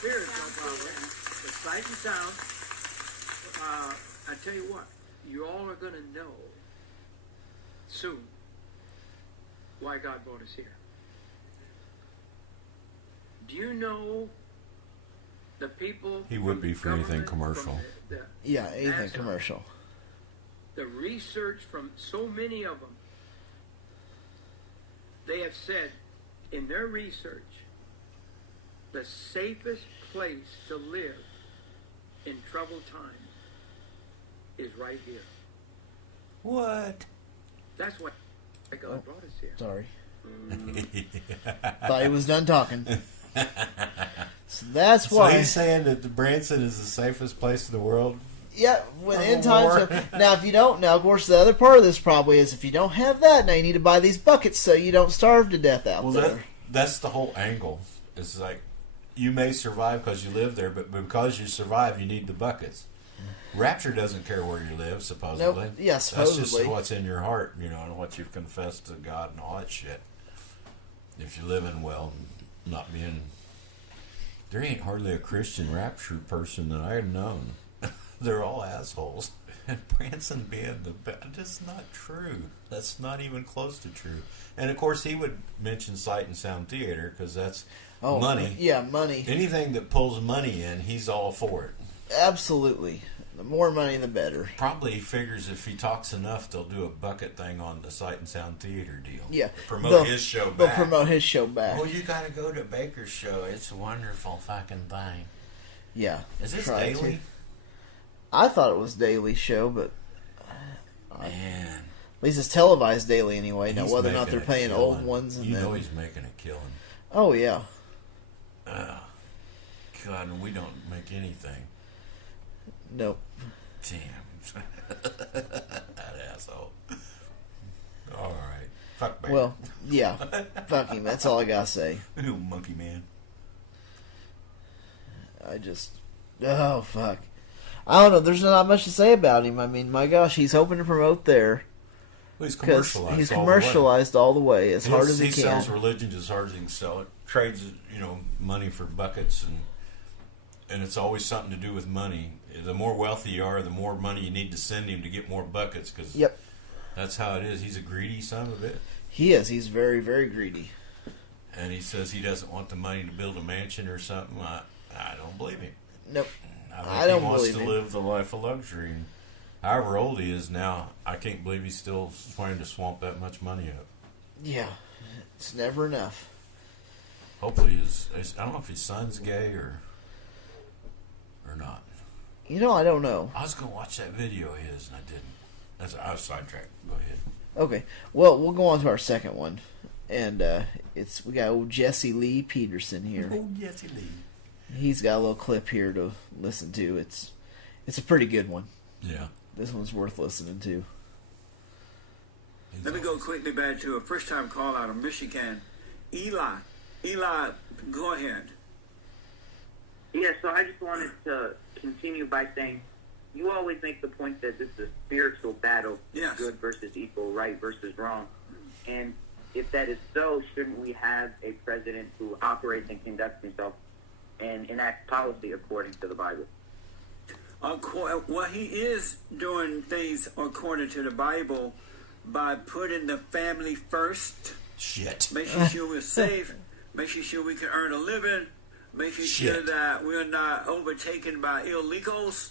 spiritual problem, the sight and sound. I tell you what, you all are going to know soon why God brought us here. Do you know the people? He would be for anything commercial. Yeah, anything commercial. The research from so many of them, they have said in their research, the safest place to live in troubled times is right here. What? That's why God brought us here. Sorry. Thought he was done talking. So that's why. So he's saying that Branson is the safest place in the world? Yeah, within times. Now, if you don't, now, of course, the other part of this probably is if you don't have that, now you need to buy these buckets so you don't starve to death out there. That's the whole angle. It's like, you may survive because you live there, but because you survive, you need the buckets. Rapture doesn't care where you live, supposedly. Nope. Yeah, supposedly. That's just what's in your heart, and what you've confessed to God and all that shit. If you're living well, not being... There ain't hardly a Christian rapture person that I've known. They're all assholes. And Branson being the best, just not true. That's not even close to true. And of course, he would mention Sight and Sound Theater because that's money. Yeah, money. Anything that pulls money in, he's all for it. Absolutely. The more money, the better. Probably he figures if he talks enough, they'll do a bucket thing on the Sight and Sound Theater deal. Yeah. Promote his show back. They'll promote his show back. Well, you got to go to Baker's show. It's a wonderful fucking thing. Yeah. Is this daily? I thought it was daily show, but... Man. At least it's televised daily anyway. Now, whether or not they're playing old ones... and You know he's making a killing. Oh, yeah. God, and we don't make anything. Nope. Damn. That asshole. All right. Fuck man. Well, yeah. Fuck him. That's all I gotta say. You monkey man. Oh, fuck. I don't know. There's not much to say about him. I mean, my gosh, he's hoping to promote there. Well, he's commercialized. He's commercialized all the way as hard as he can. He sells religion as hard as he can sell it. Trades, money for buckets, and it's always something to do with money. The more wealthy you are, the more money you need to send him to get more buckets. Because that's how it is. He's a greedy son of a bitch. He is. He's very, very greedy. And he says he doesn't want the money to build a mansion or something. I don't believe him. Nope. I think he wants to live the life of luxury. And however old he is now, I can't believe he's still trying to swamp that much money up. Yeah. It's never enough. Hopefully I don't know if his son's gay or not. I don't know. I was going to watch that video of his, and I didn't. I was sidetracked. Go ahead. Okay. Well, we'll go on to our second one. And we got old Jesse Lee Peterson here. Old Jesse Lee. He's got a little clip here to listen to. It's a pretty good one. Yeah. This one's worth listening to. Let me go quickly back to a first-time call out of Michigan. Eli, go ahead. Yeah, so I just wanted to continue by saying, you always make the point that this is a spiritual battle, good versus evil, right versus wrong. And if that is so, shouldn't we have a president who operates and conducts himself and enacts policy according to the Bible? Well, he is doing things according to the Bible by putting the family first. Shit. Making sure we're safe. Making sure we can earn a living. Making sure that we're not overtaken by illegals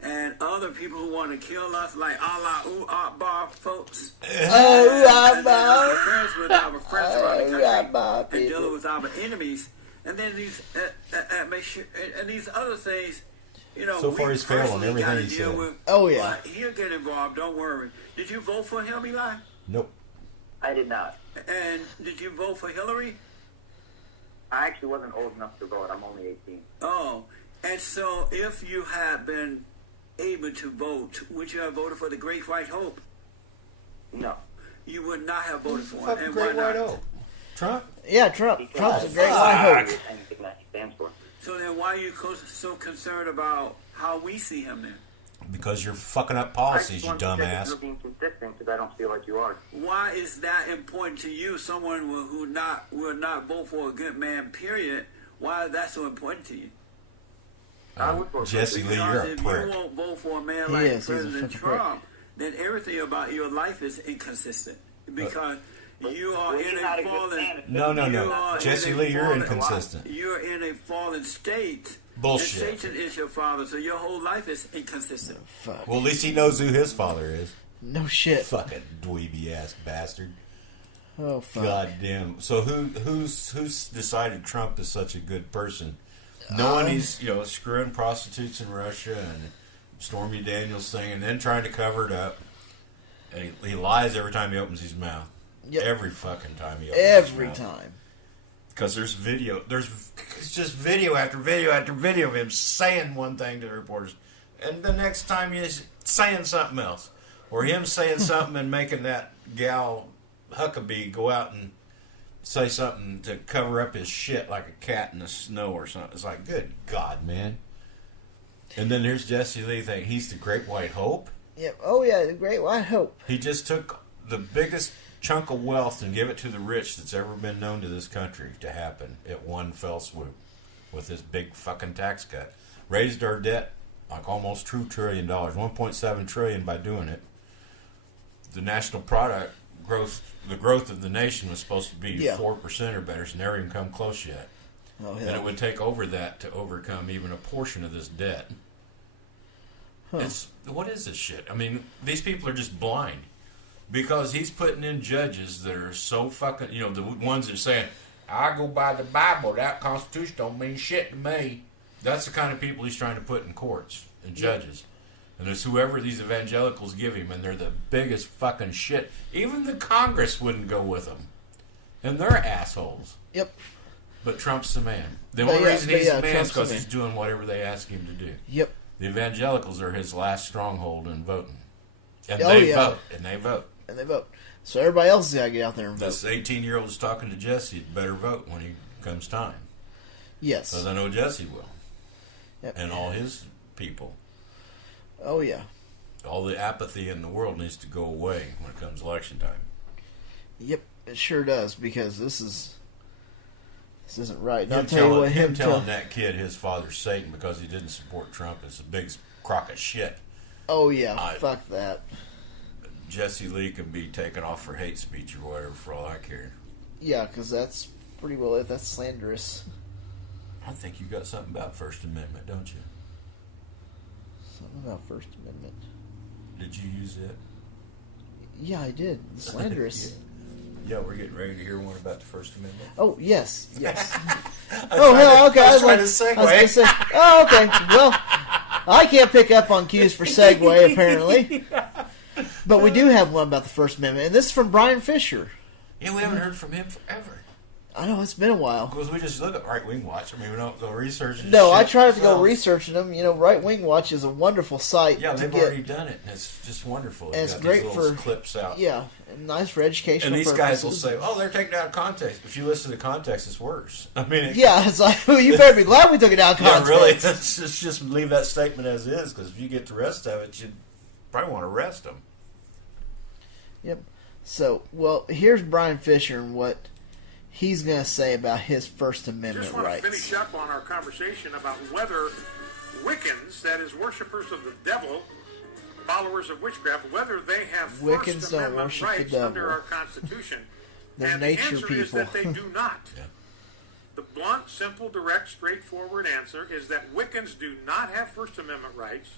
and other people who want to kill us, like Allah Akbar folks. Akbar. Friends with our friends around the country and dealing with our enemies. And then these make sure, and these other things, so far he's failing everything he said. Oh yeah, he'll get involved. Don't worry. Did you vote for him, Eli? Nope. I did not. And did you vote for Hillary? I actually wasn't old enough to vote. I'm only 18. Oh, and so if you had been able to vote, would you have voted for the Great White Hope? No. You would not have voted for him. And Great why White not? Hope. Trump? Yeah, Trump. Trump's a Great White Hope. Anything that he stands for. So then why are you so concerned about how we see him then? Because you're fucking up policies, you dumbass. You're being consistent because I don't feel like you are. Why is that important to you? Someone will not vote for a good man, period. why is that so important to you? Jesse Lee, you're a if prick. you won't vote for a man like President Trump, then everything about your life is inconsistent because you are in a fallen. No. Jesse Lee, you're inconsistent. You're in a fallen state. Bullshit. And Satan is your father, so your whole life is inconsistent. Fuck. Well, at least he knows who his father is. No shit. Fucking dweeby ass bastard. Oh fuck. God damn. So who's decided Trump is such a good person? Knowing he's screwing prostitutes in Russia and Stormy Daniels thing, and then trying to cover it up. And he lies every time he opens his mouth. Yep. Every fucking time he opens his mouth. Time. Because there's just video after video after video of him saying one thing to the reporters, and the next time he's saying something else, or him saying something and making that gal Huckabee go out and say something to cover up his shit like a cat in the snow or something. It's like, good God, man. And then there's Jesse Lee thinking he's the Great White Hope. Yep. Oh yeah, the Great White Hope. He just took the biggest chunk of wealth and give it to the rich that's ever been known to this country to happen at one fell swoop with this big fucking tax cut. Raised our debt like almost $2 trillion, $1.7 trillion by doing it. The national product growth, the growth of the nation was supposed to be 4% or better. It's never even come close yet. Oh, yeah. And it would take over that to overcome even a portion of this debt. Huh. What is this shit? I mean, these people are just blind. Because he's putting in judges that are so fucking, the ones that are saying, I go by the Bible, that Constitution don't mean shit to me. That's the kind of people he's trying to put in courts and judges. And there's whoever these evangelicals give him, and they're the biggest fucking shit. Even the Congress wouldn't go with them. And they're assholes. Yep. But Trump's the man. The only reason he's the man is because he's doing whatever they ask him to do. Yep. The evangelicals are his last stronghold in voting. And they vote. And they vote. And they vote. So everybody else has got to get out there and vote. This 18-year-old is talking to Jesse. He'd better vote when he comes time. Yes. Because I know Jesse will. Yep. And all his people. Oh, yeah. All the apathy in the world needs to go away when it comes election time. Yep, it sure does, because this isn't right. And Him I'll tell you what, telling that kid his father's Satan because he didn't support Trump is a big crock of shit. Oh, yeah. Fuck that. Jesse Lee can be taken off for hate speech or whatever for all I care. Yeah, because that's pretty well it. That's slanderous. I think you got something about First Amendment, don't you? Something about First Amendment. Did you use it? Yeah, I did. Slanderous. Yeah, we're getting ready to hear one about the First Amendment. Oh, yes. Oh, hell, okay. I was going to say, oh, okay. Well, I can't pick up on cues for segue, apparently. But we do have one about the First Amendment, and this is from Brian Fisher. Yeah, we haven't heard from him forever. I know, it's been a while. Because we just look at Right Wing Watch. I mean, we don't go research. No, I tried to go researching them. Right Wing Watch is a wonderful site. Yeah, they've already done it, and it's just wonderful. And it's great for clips out. Yeah, nice for educational purposes. And these guys will say, "Oh, they're taken out of context." If you listen to the context, it's worse. I mean, it's like, well, you better be glad we took it out of context. Yeah, really. Let's just leave that statement as is, because if you get the rest of it, you'd probably want to arrest them. Yep. So, well, here's Brian Fisher and what he's going to say about his First Amendment rights. Just want to finish up on our conversation about whether Wiccans, that is, worshippers of the devil, followers of witchcraft, whether they have First Amendment rights under our Constitution. They're and nature the answer people. is that they do not. Yeah. The blunt, simple, direct, straightforward answer is that Wiccans do not have First Amendment rights,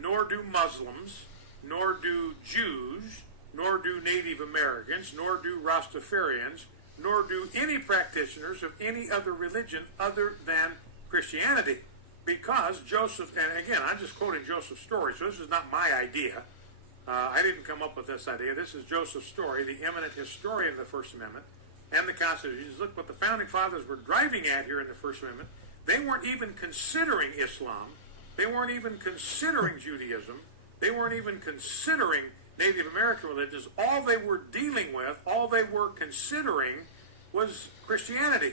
nor do Muslims, nor do Jews, nor do Native Americans, nor do Rastafarians, nor do any practitioners of any other religion other than Christianity. Because Joseph, and again, I'm just quoting Joseph's story, so this is not my idea. I didn't come up with this idea. This is Joseph's story, the eminent historian of the First Amendment and the Constitution. Look what the Founding Fathers were driving at here in the First Amendment. They weren't even considering Islam. They weren't even considering Judaism. They weren't even considering Native American religions. All they were dealing with, all they were considering was Christianity.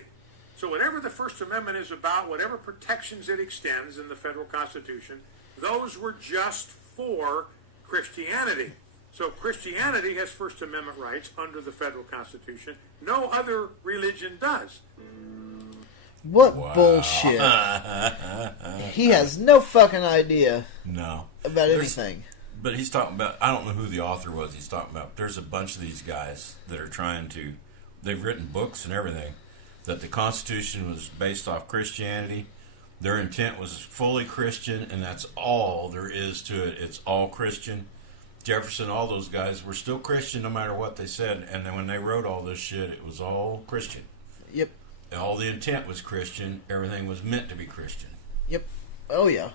So whatever the First Amendment is about, whatever protections it extends in the federal Constitution, those were just for Christianity. So Christianity has First Amendment rights under the federal Constitution. No other religion does. What Wow. bullshit. He has no fucking idea about anything. But he's talking about, I don't know who the author was he's talking about. There's a bunch of these guys that are trying to, they've written books and everything, that the Constitution was based off Christianity. Their intent was fully Christian, and that's all there is to it. It's all Christian. Jefferson, all those guys were still Christian no matter what they said. And then when they wrote all this shit, it was all Christian. Yep. And all the intent was Christian. Everything was meant to be Christian. Yep. Oh, yeah.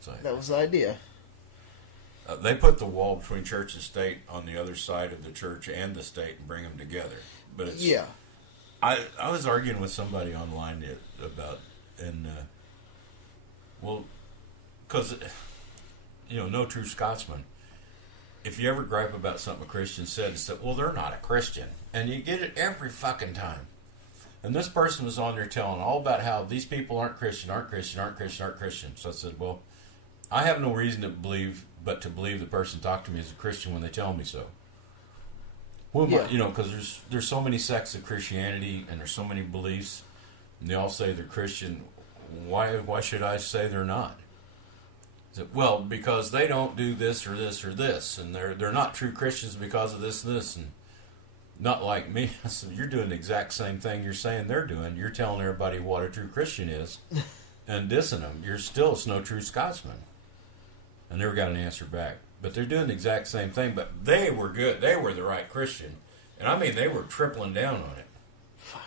So, that was the idea. They put the wall between church and state on the other side of the church and the state and bring them together. But it's, yeah. I was arguing with somebody online about, and, well, because, no true Scotsman. If you ever gripe about something a Christian said, it's that, well, they're not a Christian. And you get it every fucking time. And this person was on there telling all about how these people aren't Christian. So I said, well, I have no reason to believe the person talked to me as a Christian when they tell me so. Well, yeah. Because there's so many sects of Christianity and there's so many beliefs, and they all say they're Christian. Why should I say they're not? Well, because they don't do this or this or this, and they're not true Christians because of this and this, and not like me. I said, you're doing the exact same thing you're saying they're doing. You're telling everybody what a true Christian is and dissing them. You're still no true Scotsman. I never got an answer back. But they're doing the exact same thing, but they were good. They were the right Christian. And I mean, they were tripling down on it. Fuck.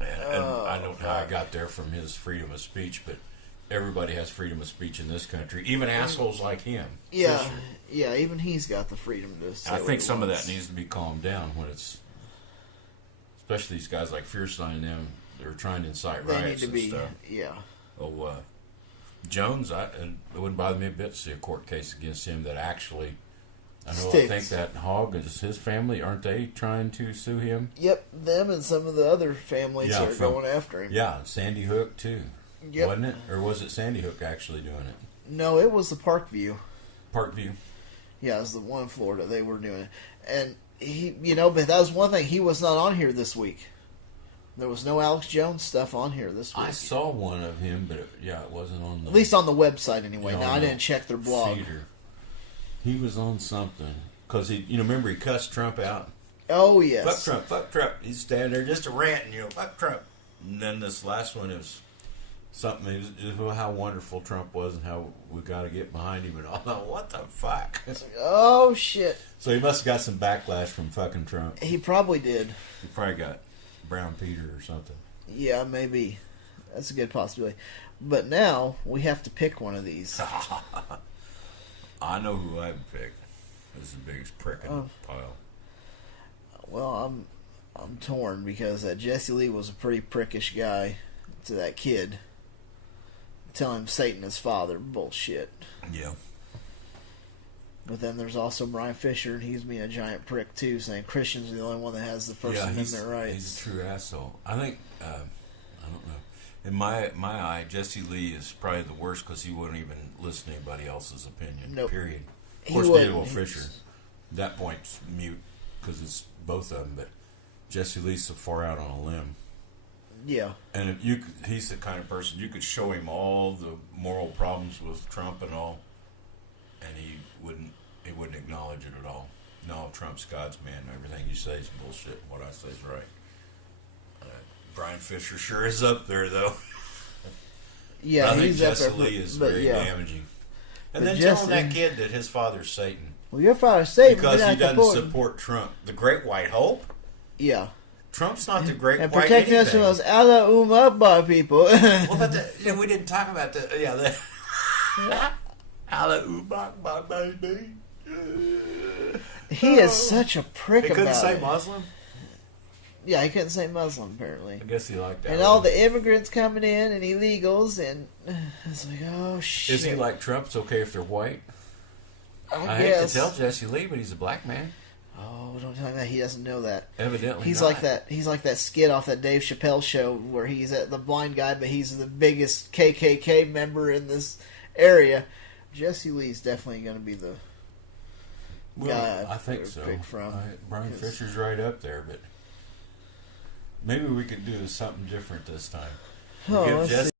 And I don't know how I got there from his freedom of speech, but everybody has freedom of speech in this country, even assholes like him. Yeah, yeah, even he's got the freedom to say I think some of that needs to be calmed down when it's, especially these guys like Fierstein and them, they're trying to incite riots and stuff. Yeah. Oh, Jones, it wouldn't bother me a bit to see a court case against him that actually, I think that Hogg is his family, aren't they trying to sue him? Yep, them and some of the other families are going after him. Yeah, Sandy Hook too. Yep. Wasn't it? Or was it Sandy Hook actually doing it? No, it was the Parkview. Parkview? Yeah, it was the one in Florida. They were doing it. And he, but that was one thing. He was not on here this week. There was no Alex Jones stuff on here this week. I saw one of him, but it wasn't on the... At least on the website anyway. Now, I didn't check their blog. Feeder. He was on something. Because, remember he cussed Trump out? Oh, yes. Fuck Trump. He's standing there just a ranting, fuck Trump. And then this last one is... something, it was how wonderful Trump was and how we got to get behind him and all that. What the fuck? Oh, shit. So he must have got some backlash from fucking Trump. He probably did. He probably got Brown Peter or something. Yeah, maybe. That's a good possibility. But now, we have to pick one of these. I know who I would pick. This is the biggest prick in the pile. Well, I'm torn because Jesse Lee was a pretty prickish guy to that kid. Telling him Satan is father. Bullshit. Yeah. But then there's also Brian Fisher, and he's being a giant prick too, saying Christians are the only one that has the First Amendment rights. He's a true asshole. I think, I don't know. In my eye, Jesse Lee is probably the worst because he wouldn't even listen to anybody else's opinion. Nope. Period. Of course, neither will Fisher. At that point's mute because it's both of them. But Jesse Lee's so far out on a limb. Yeah. And if he's the kind of person you could show him all the moral problems with Trump and all, and he wouldn't acknowledge it at all. No, Trump's God's man. Everything you say is bullshit. What I say is right. Brian Fisher sure is up there, though. Yeah, I think he's Jesse up there, Lee is very damaging. And then telling that kid that his father's Satan. Well, your father's Satan because he doesn't support Trump. The Great White Hope? Yeah. Trump's not the great and white protecting us from those Allah Umabba people. Well, but we didn't talk about the Allah Umabba baby. He is such a prick about it. He couldn't say Muslim? Yeah, he couldn't say Muslim, apparently. I guess he liked that. And all the immigrants coming in and illegals, and it's like, oh, shit. Is he like Trump? It's okay if they're white? I guess. hate to tell Jesse Lee, but he's a black man. Oh, don't tell him that. He doesn't know that. Evidently he's not. like that. He's like that skit off that Dave Chappelle show where he's the blind guy, but he's the biggest KKK member in this area. Jesse Lee's definitely going to be the guy I think so. pick from. Brian Fisher's right up there, but Maybe we could do something different this time. Oh, Give let's Jesse